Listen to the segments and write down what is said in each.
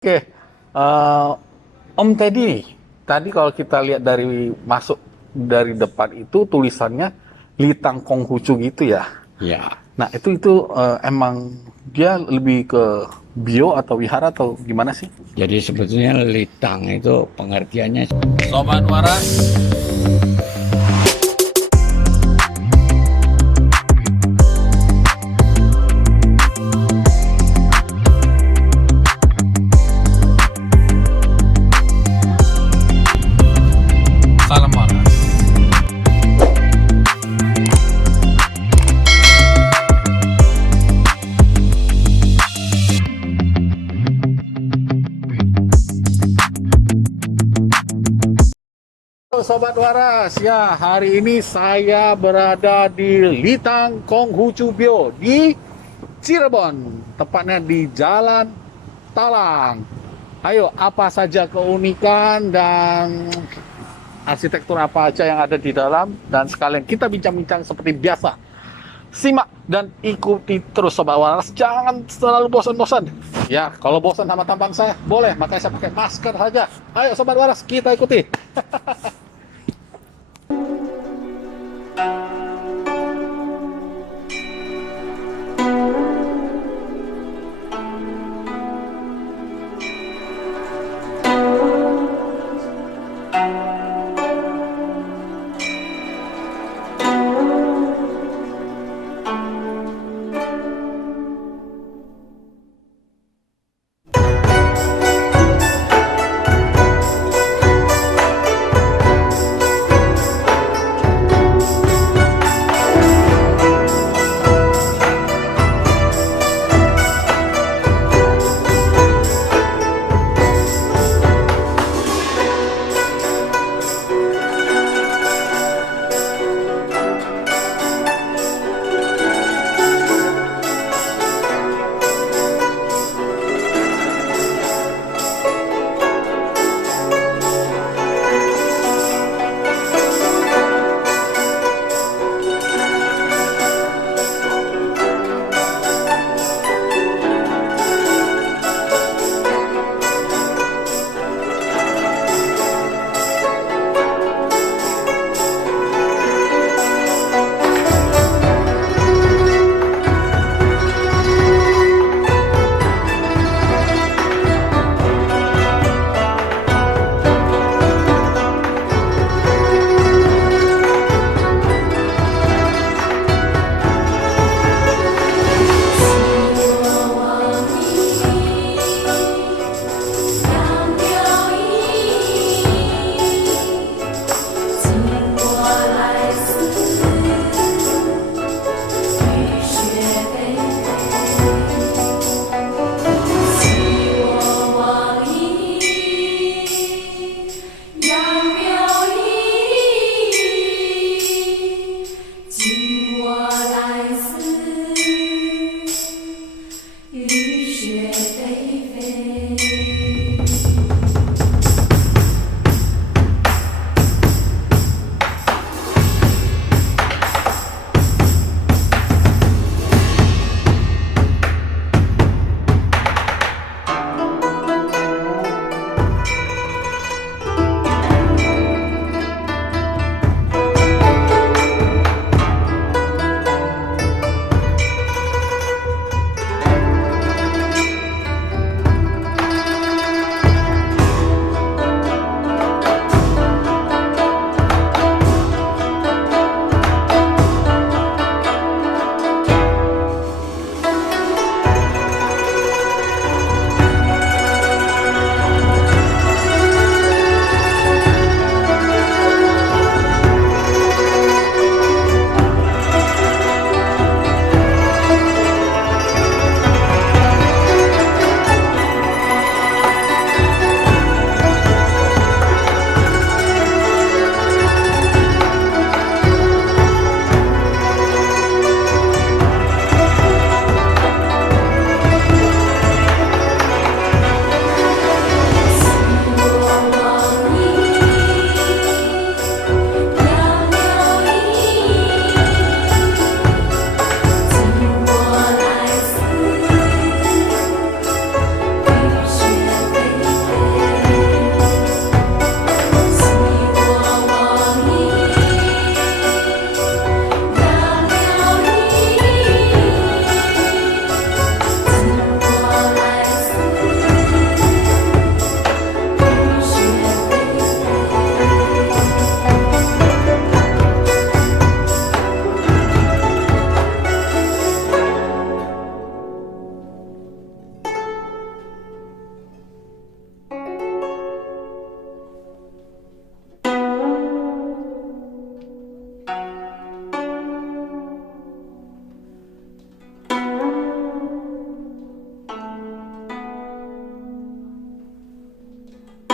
Oke, eh, Om Teddy, tadi kalau kita lihat dari masuk dari depan itu tulisannya Litang Konghucu gitu ya. Ya, Nah itu emang dia lebih ke bio atau wihara atau gimana sih? jadi sebetulnya litang itu pengertiannya Sobat Waras, salam waras. Halo Sobat Waras, ya hari ini saya berada di Litang Konghucu Bio di Cirebon, tepatnya di Jalan Talang. Ayo, apa saja keunikan dan arsitektur apa aja yang ada di dalam, dan sekalian kita bincang-bincang seperti biasa. Simak dan ikuti terus Sobat Waras, jangan selalu bosan-bosan. Ya, kalau bosan sama tampang saya, boleh, makanya saya pakai masker saja. Ayo Sobat Waras, kita ikuti.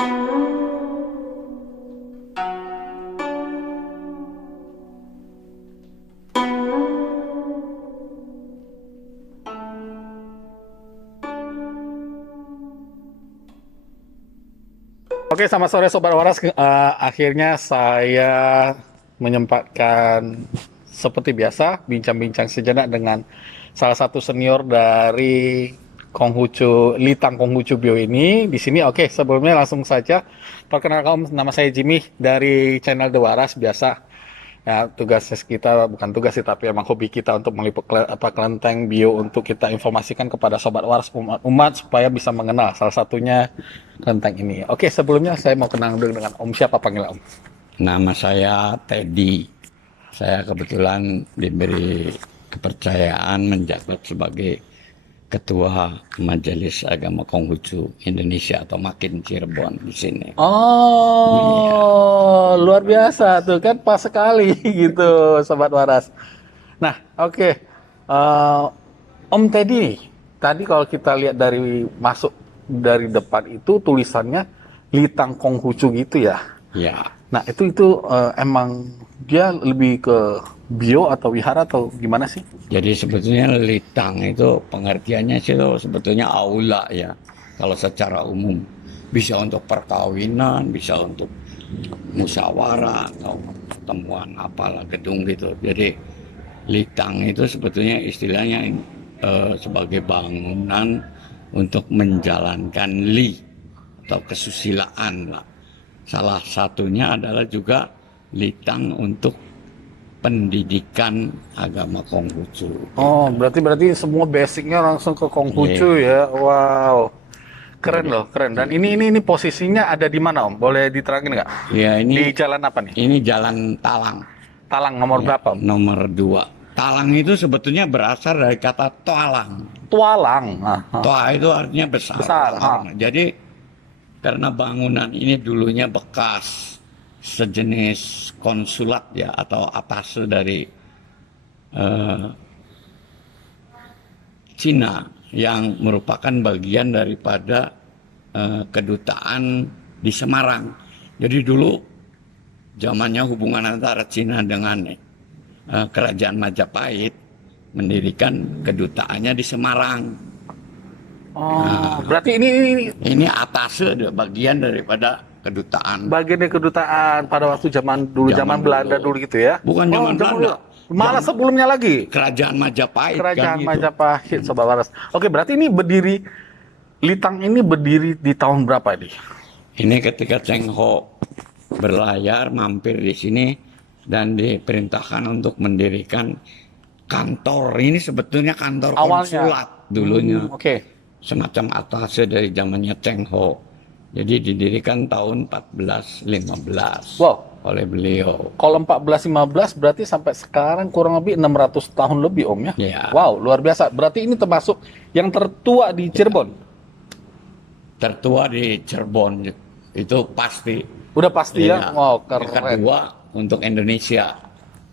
Oke, selamat sore Sobat Waras. Akhirnya saya menyempatkan seperti biasa bincang-bincang sejenak dengan salah satu senior dari Konghucu, Litang Konghucu Bio ini di sini. Oke, sebelumnya langsung saja perkenalkan, nama saya Jimmy dari channel The Waras. Biasa ya, tugas kita bukan tugas sih, tapi emang hobi kita untuk meliput kelenteng bio untuk kita informasikan kepada Sobat Waras umat supaya bisa mengenal salah satunya kelenteng ini. Oke, sebelumnya saya mau kenal dulu dengan Om. Siapa panggil Om? Nama saya Teddy. Saya kebetulan diberi kepercayaan menjabat sebagai Ketua Majelis Agama Konghucu Indonesia atau Makin Cirebon di sini. Oh, luar biasa tuh kan, pas sekali gitu Sobat Waras. Nah, oke. Om Teddy, tadi kalau kita lihat dari masuk dari depan itu tulisannya Litang Konghucu gitu ya. Ya, Nah, itu emang dia lebih ke bio atau wihara atau gimana sih? jadi sebetulnya litang itu pengertiannya sih itu sebetulnya aula ya. Kalau secara umum bisa untuk perkawinan, bisa untuk musyawarah atau pertemuan apalah gedung gitu. Jadi litang itu sebetulnya istilahnya sebagai bangunan untuk menjalankan li atau kesusilaan lah. Salah satunya adalah juga litang untuk pendidikan agama Konghucu. Oh, berarti semua basicnya langsung ke Konghucu ya. Wow. Keren loh, keren. Dan ini posisinya ada di mana Om? Boleh diterangin nggak? Ya, Di ini jalan apa nih? jalan Talang. Talang nomor berapa Om? Nomor 2. Talang itu sebetulnya berasal dari kata toalang. Tualang. Toa itu artinya besar. Besar, Jadi karena bangunan ini dulunya bekas sejenis konsulat ya atau atase dari Cina yang merupakan bagian daripada kedutaan di Semarang. Jadi dulu zamannya hubungan antara Cina dengan kerajaan Majapahit mendirikan kedutaannya di Semarang. Oh, berarti Ini atase bagian daripada kedutaan. bagian dari kedutaan pada waktu zaman Belanda dulu gitu ya? Bukan zaman Belanda. Malah sebelumnya lagi. Kerajaan Majapahit. Kerajaan kan gitu. Majapahit, Sobat Waras. Oke, berarti Litang ini berdiri di tahun berapa nih? Ini ketika Cheng Ho berlayar mampir di sini dan diperintahkan untuk mendirikan kantor. Ini sebetulnya kantor Awalnya. konsulat dulunya. Oke. Semacam atase dari zamannya Cheng Ho. Jadi didirikan tahun 1415 Wow. oleh beliau. Kalau 14-15 berarti sampai sekarang kurang lebih 600 tahun lebih Om ya? Ya. Wow, luar biasa. Berarti ini termasuk yang tertua di Cirebon? Tertua di Cirebon itu pasti. Udah pasti ya? Iya. Wow, Yang keren. kedua untuk Indonesia.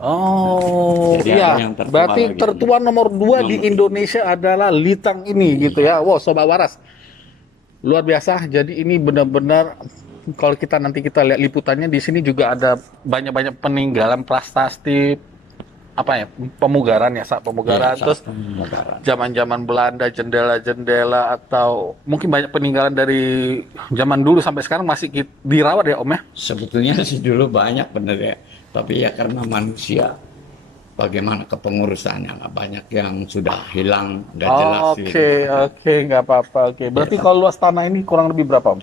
Oh, Jadi iya. ada yang tertua Berarti lagi. tertua nomor 2 di Nomor. Indonesia adalah Litang ini gitu ya. Wow, Sobat Waras. Luar biasa. Jadi ini benar-benar kalau nanti kita lihat liputannya di sini juga ada banyak-banyak peninggalan prasasti apa ya? Pemugaran ya, saat pemugaran. Iya, Terus saat pemugaran. zaman-zaman Belanda, jendela-jendela atau mungkin banyak peninggalan dari zaman dulu sampai sekarang masih dirawat ya Om ya? Sebetulnya sih dulu banyak bener ya. Tapi ya karena manusia bagaimana kepengurusannya lah. Banyak yang sudah hilang, nggak jelas Oke, nggak apa-apa. Oke, berarti kalau luas tanah ini kurang lebih berapa Om?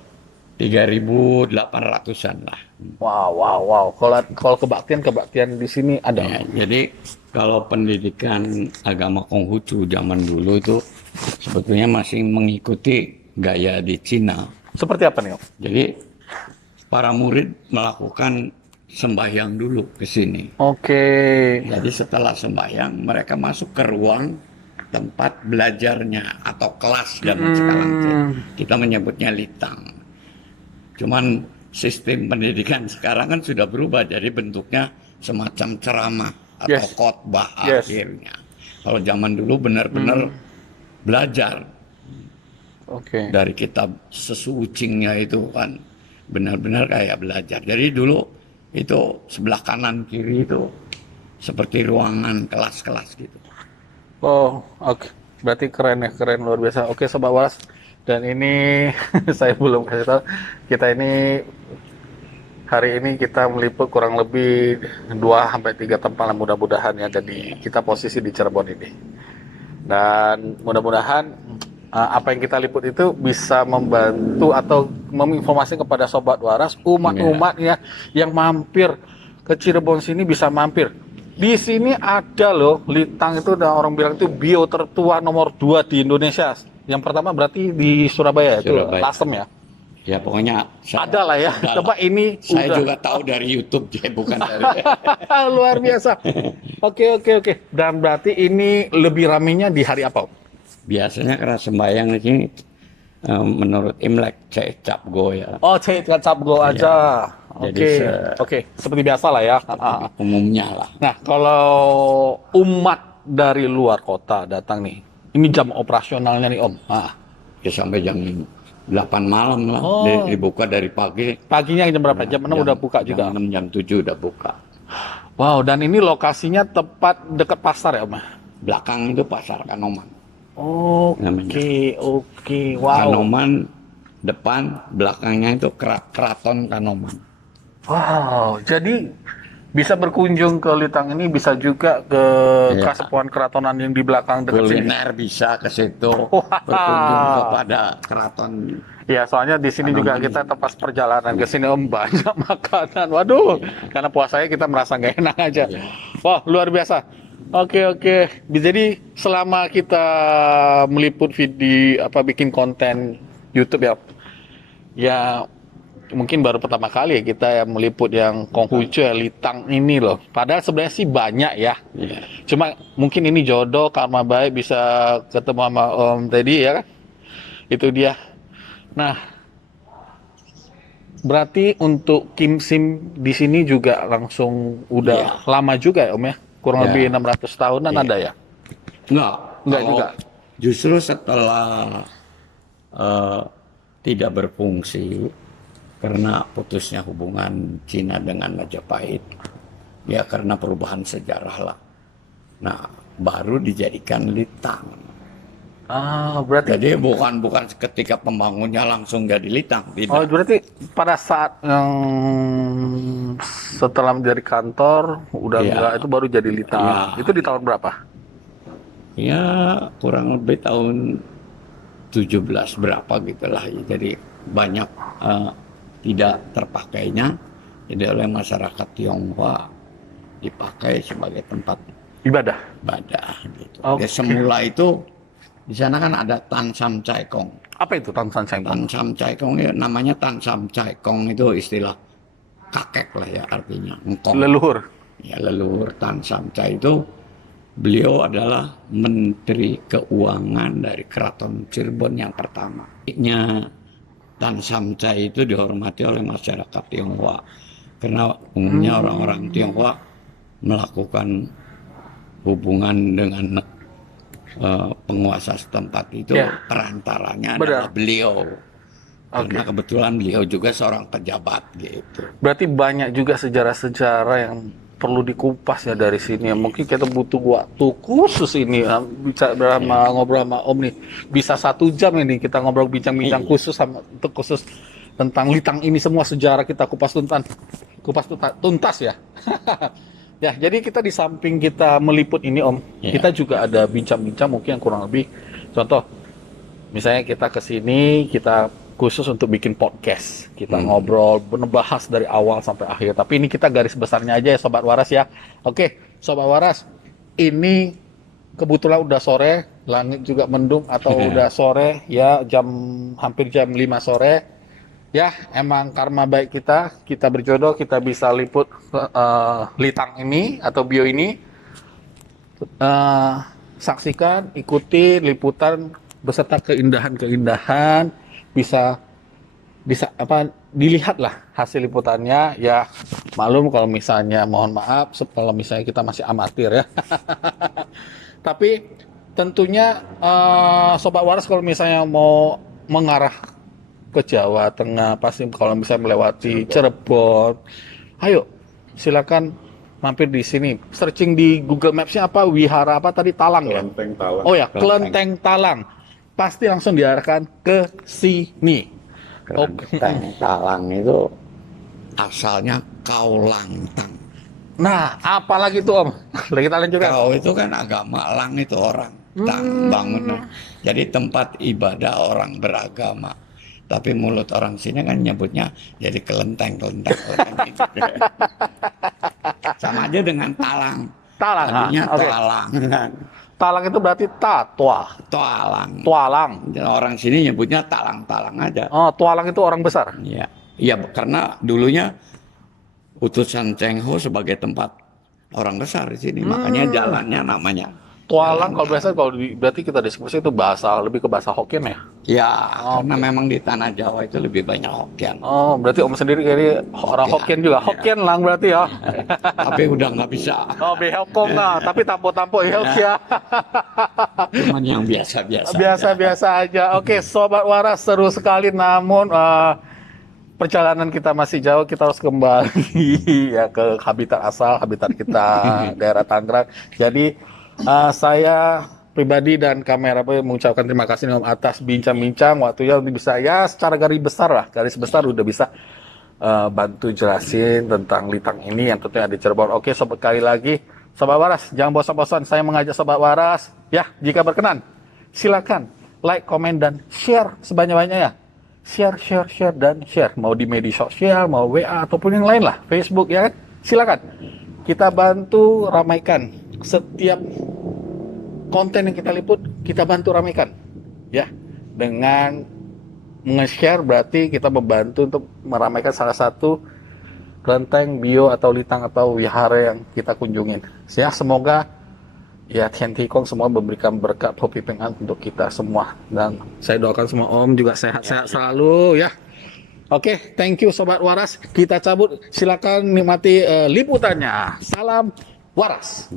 3.800-an lah. Wow. Kalau kebaktian di sini ada. Ya, jadi kalau pendidikan agama Konghucu zaman dulu itu sebetulnya masih mengikuti gaya di Cina. Seperti apa nih Om? Jadi para murid melakukan sembahyang dulu ke sini. Oke. Jadi setelah sembahyang mereka masuk ke ruang tempat belajarnya atau kelas zaman sekarang. Kita menyebutnya litang. Cuman sistem pendidikan sekarang kan sudah berubah jadi bentuknya semacam ceramah atau khotbah akhirnya. Kalau zaman dulu benar-benar belajar Oke. dari kitab sesucingnya itu kan benar-benar kayak belajar. Jadi dulu itu sebelah kanan kiri itu seperti ruangan kelas-kelas gitu. Oh, oke. Berarti keren ya, keren luar biasa. Oke, Sobat Waras. Dan ini saya belum kasih tahu. Kita ini hari ini kita meliput kurang lebih 2-3 tempat lah mudah-mudahan ya. Jadi kita posisi di Cirebon ini. Dan mudah-mudahan apa yang kita liput itu bisa membantu atau menginformasikan kepada Sobat Waras, umat-umat ya yang mampir ke Cirebon sini bisa mampir. Di sini ada loh, Litang itu dan orang bilang itu bio tertua nomor 2 di Indonesia. Yang pertama berarti di Surabaya, itu Lasem ya. Ya pokoknya Ada lah ya. Coba ini saya udah. juga tahu dari YouTube, jadi bukan dari Luar biasa. Oke. Dan berarti ini lebih ramenya di hari apa, Om? biasanya karena sembahyang di sini menurut Imlek Cek Cap Go ya. Oh, Cek Cap Go aja. Jadi Oke. Seperti biasa lah ya. umumnya lah. Nah, kalau umat dari luar kota datang nih, ini jam operasionalnya nih, Om. Ya sampai jam 8 malam lah. Oh. Dibuka dari pagi. Paginya jam berapa? Jam 6 udah buka juga. Jam 6, jam 7 udah buka. Wow, dan ini lokasinya tepat dekat pasar ya, Om? Belakang itu pasar Kanoman. Oke. Wow. Kanoman depan, belakangnya itu keraton Kanoman. Wow, jadi bisa berkunjung ke Litang ini, bisa juga ke Iya. Kasepuhan Keratonan yang di belakang dekat sini. Kuliner bisa ke situ, Wow. berkunjung kepada keraton. Ya, soalnya di sini juga kita tepas perjalanan ke sini, Om, banyak makanan. Waduh, karena puasanya kita merasa nggak enak aja. Iya. Wah, luar biasa. Oke. Jadi selama kita meliput video bikin konten YouTube ya mungkin baru pertama kali ya kita yang meliput yang Konghucu ya, Litang ini loh. Padahal sebenarnya sih banyak ya. Iya. Cuma mungkin ini jodoh karma baik bisa ketemu sama Om Teddy ya kan. Itu dia. Nah, berarti untuk Kim Sim di sini juga langsung udah lama juga ya Om ya? Kurang Ya. lebih 600 tahunan ada ya? Enggak Enggak kalau juga. Justru setelah tidak berfungsi karena putusnya hubungan Cina dengan Majapahit, ya karena perubahan sejarah lah. Nah, baru dijadikan Litang. Berarti Jadi bukan ketika pembangunnya langsung jadi Litang, Oh, tidak. berarti pada saat yang setelah menjadi kantor udah Iya. enggak itu baru jadi Litang. Iya. Itu di tahun berapa? Ya kurang lebih tahun 17 berapa gitulah. Jadi banyak tidak terpakainya, jadi oleh masyarakat Tionghoa dipakai sebagai tempat Ibadah. ibadah gitu. Oke. Jadi semula itu di sana kan ada Tan Sam Chai Kong. Apa itu Tansan Cheng? Tan Sam Chai Kong ya, namanya Tan Sam Chai Kong itu istilah kakek lah ya artinya, engkong. Leluhur. Ya, leluhur Tan Sam Chai itu beliau adalah Menteri Keuangan dari Keraton Cirebon yang pertama. Tan Sam Chai itu dihormati oleh masyarakat Tionghoa karena umumnya orang-orang Tionghoa melakukan hubungan dengan penguasa setempat itu Ya. perantaranya Benar. adalah beliau. Karena kebetulan beliau juga seorang pejabat gitu. Berarti banyak juga sejarah-sejarah yang perlu dikupas ya dari sini. Mungkin kita butuh waktu khusus ini bicara ngobrol sama Om nih. Bisa 1 jam ini kita ngobrol bincang-bincang khusus khusus tentang Litang ini, semua sejarah kita kupas tuntas ya. Ya, jadi kita di samping kita meliput ini Om, kita juga ada bincang-bincang mungkin yang kurang lebih. Contoh, misalnya kita ke sini, kita khusus untuk bikin podcast. Kita ngobrol, bahas dari awal sampai akhir. Tapi ini kita garis besarnya aja ya Sobat Waras ya. Oke, Sobat Waras, ini kebetulan udah sore, langit juga mendung atau udah sore ya, hampir jam 5 sore. Ya, emang karma baik kita berjodoh, kita bisa liput Litang ini atau bio ini. Saksikan, ikuti liputan beserta keindahan-keindahan, bisa dilihatlah hasil liputannya ya. Maklum kalau misalnya, mohon maaf kalau misalnya kita masih amatir ya. Tapi tentunya Sobat Waras kalau misalnya mau mengarah ke Jawa Tengah, pasti kalau misalnya melewati Cirebon, ayo silakan mampir di sini. Searching di Google Maps-nya apa? Wihara apa tadi? Talang ya? Kelenteng Talang. Oh ya, Kelenteng Talang. Pasti langsung diarahkan ke sini. Kelenteng Talang itu asalnya Kaulangtang. Nah, apalagi tuh Om? Kita lanjutkan. Kau itu kan agama, lang itu orang, tang bangunan. Jadi tempat ibadah orang beragama. Tapi mulut orang sini kan nyebutnya jadi kelenteng gitu. Sama aja dengan talang. Talang. Artinya Oke. talang. Talang itu berarti tatwa. Talang. Tualang. Dan orang sini nyebutnya talang-talang aja. Oh, tualang itu orang besar. Iya. Iya, karena dulunya utusan Cheng Ho sebagai tempat orang besar di sini. Makanya jalannya namanya. Tualang kalau biasa berarti kita diskusi itu bahasa lebih ke bahasa Hokkien ya. Ya, karena memang di tanah Jawa itu lebih banyak Hokkien. Oh, berarti Om sendiri kayaknya orang Hokkien juga. Iya. Hokkien lang berarti ya. Tapi udah nggak bisa. Oh, Behokong lah, tapi tampo-tampo ya. Cuman yang biasa-biasa. Biasa-biasa aja. Oke, Sobat Waras, seru sekali, namun perjalanan kita masih jauh, kita harus kembali ya ke habitat asal, habitat kita daerah Tangerang. Jadi saya pribadi dan kamera mengucapkan terima kasih nih Om atas bincang-bincang waktunya untuk bisa ya secara garis besar udah bisa bantu jelasin tentang Litang ini yang tentunya ada di Cirebon. Oke, sobat, kali lagi Sobat Waras, jangan bosan-bosan saya mengajak Sobat Waras ya, jika berkenan silakan like, komen, dan share sebanyak-banyaknya. Share dan share, mau di media sosial, mau WA ataupun yang lain lah, Facebook ya kan, silakan kita bantu ramaikan setiap konten yang kita liput, kita bantu ramaikan ya, dengan nge-share berarti kita membantu untuk meramaikan salah satu kelenteng bio atau litang atau wihara yang kita kunjungin ya. Semoga ya Tian Ti Kong semua memberikan berkat Hopi Peng An untuk kita semua, dan saya doakan semua Om juga sehat-sehat selalu ya. Oke, thank you Sobat Waras, kita cabut, silakan nikmati liputannya. Salam Waras.